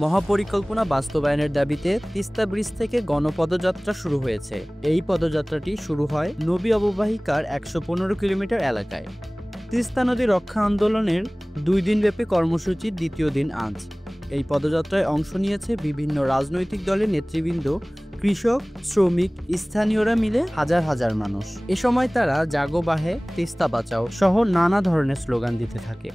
মহাপরিকল্পনা বাস্তবায়নের দাবিতে তিস্তা ব্রিজ থেকে গণপদযাত্রা শুরু হয়েছে। এই পদযাত্রাটি শুরু হয় নবী অববাহিকার ১১৫ কিলোমিটার এলাকায়। তিস্তা নদী রক্ষা আন্দোলনের ২ দিনব্যাপী কর্মসূচির দ্বিতীয় দিন আজ। এই পদযাত্রায় অংশ নিয়েছে বিভিন্ন রাজনৈতিক দলের নেতৃবৃন্দ, কৃষক, শ্রমিক, স্থানীয়রা মিলে হাজার হাজার মানুষ। এ সময় তারা জাগো বাহে, তিস্তা বাঁচাও সহ নানা ধরনের স্লোগান দিতে থাকে।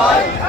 Bye.